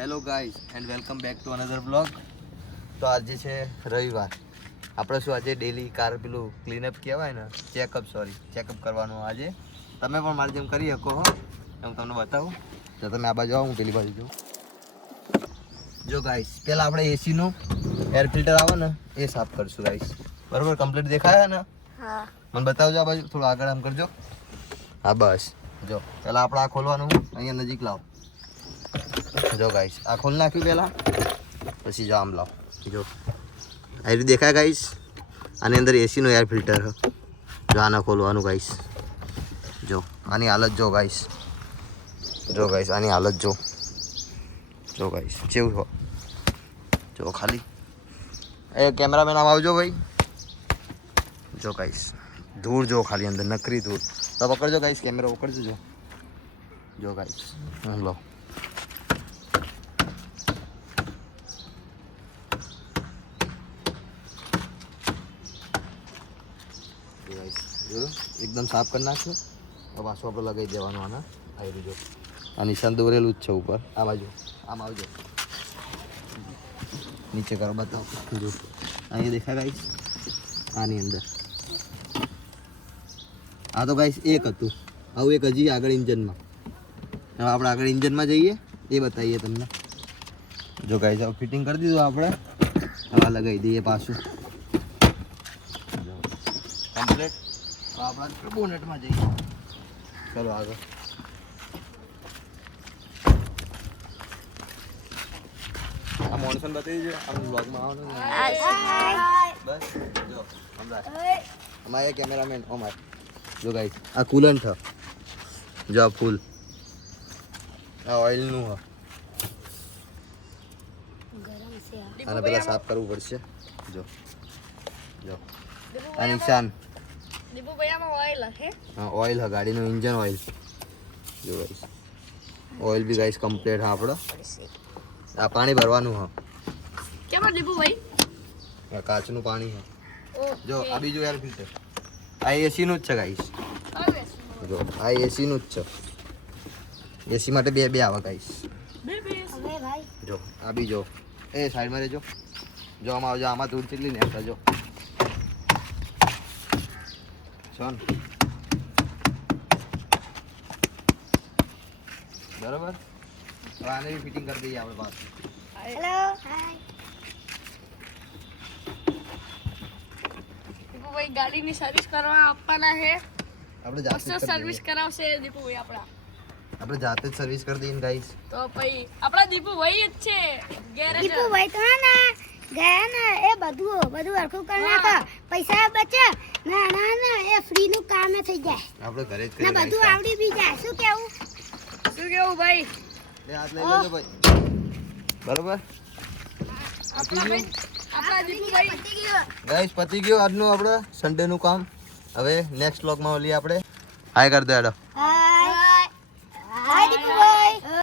Hello guys and welcome back to another blog. તો આજે છે રવિવાર. આપણે શું આજે ડેલી કાર પેલું ક્લીનઅપ કહેવાય ને, ચેકઅપ કરવાનું આજે. તમે પણ મારી જેમ કરી શકો હો, હું તમને બતાવું. તો તમે આ બાજુ આવો, હું પેલી બાજુ જાઉં. જો ગાઈઝ પહેલાં આપણે એસીનું એર ફિલ્ટર આવે ને એ સાફ કરશું ગાઈઝ. બરાબર, કમ્પ્લીટ દેખાય ને? હા. મને બતાવજો આ બાજુ, થોડું આગળ આમ કરજો. હા બસ. જો પહેલાં આપણે આ ખોલવાનું, અહીંયા નજીક લાવો. જો ગાઈસ આ ખોલ નાખ્યું પહેલાં, પછી જો આમ લાવો. જો આ રીતે દેખાય ગાઈસ. આની અંદર એસીનું એર ફિલ્ટર. જો આને ખોલવાનું ગાઈસ. જો આની હાલત જો ગાઈસ. જો ગાઈસ આની હાલત જો. જો ગાઈસ કેવું હો. જો ખાલી એ કેમેરામેન આમ આવજો ભાઈ. જો ગાઈસ ધૂળ જો ખાલી અંદર, નકરી ધૂળ. તો પકડજો ગાઈસ, કેમેરો પકડજો. જો જો ગાઈસ લો. એકદમ સાફ કરી નાખશું. તો પાછું આપણે લગાવી દેવાનું આના. આવી રીતે આ નિશાન દોરેલું જ છે ઉપર. આ બાજુ આમ આવજો, નીચે કરો બતાવો. જો અહીંયા દેખાય ગાઈસ, આની અંદર. આ તો ગાઈસ એક હતું, આવું એક હજી આગળ ઇન્જનમાં. હવે આપણે આગળ ઇન્જનમાં જઈએ, એ બતાવીએ તમને. જો ગાઈસ હવે ફિટિંગ કરી દીધું આપણે. હવે લગાવી દઈએ પાછું કમ્પ્લીટ. આપણા બોનેટમાં જઈએ. ચલો આગળ. આ મોનસન બતાવી દે, આમ બ્લોગમાં આવવાનું. બસ જો હમણાં અમારે કેમેરામેન અમાર. જો ગાઈસ આ કુલન્ટ હ. જો આ ફૂલ આ ઓઇલનું હ. આને પહેલાં સાફ કરવું પડશે. જો જો આ નિશાન. हाँ ऑयल है, गाड़ी नो इंजन ऑयल. जो गाइस ऑयल भी गाइस कंप्लीट है आपड़ा. आ पानी भरवानु है. क्या बात दीपू भाई? आ काच નું પાણી है. जो अभी जो एयर फिल्टर आ एसी નું જ છે ગાઈસ. જો આ એસી નું જ છે. એસી માટે બે બે આવે ગાઈસ. अबे भाई જો આ બી જો. એ સાઈડ માં રહેજો. જો આમાં આવજો, આમાં દૂર ચીલી ને આવજો. સોન બરાબર. હવે આને બી ફિટિંગ કરી દઈએ આપણે પાછું. हेलो हाय दीपू भाई ગાડીની સર્વિસ કરવા આપવાના છે. આપણે જાતે જ કરી સર્વિસ કરાવશે દીપુ ભાઈ આપણા. આપણે જાતે જ સર્વિસ કરી દઈએ ગાઈસ. તો ભાઈ આપણા દીપુ ભાઈ જ છે ગેરેજ. દીપુ ભાઈ તો ના ગયા ના એ બધું હરખું કરી નાખો, પૈસા બચે. ના ના ના એ ફ્રી નું કામ થઈ જાય. આપણે ઘરે જ ના કરીએ બધું આવડી બી જાય. શું કેવું ભાઈ? લે હાથ લઈ લેજો ભાઈ. બરાબર આપણા દીપુ ભાઈ ગાઈસ પતી ગયું આજનું આપણે સન્ડે નું કામ. હવે નેક્સ્ટ વ્લોગમાં મળીએ આપણે. હાય કર દે હેડો. હા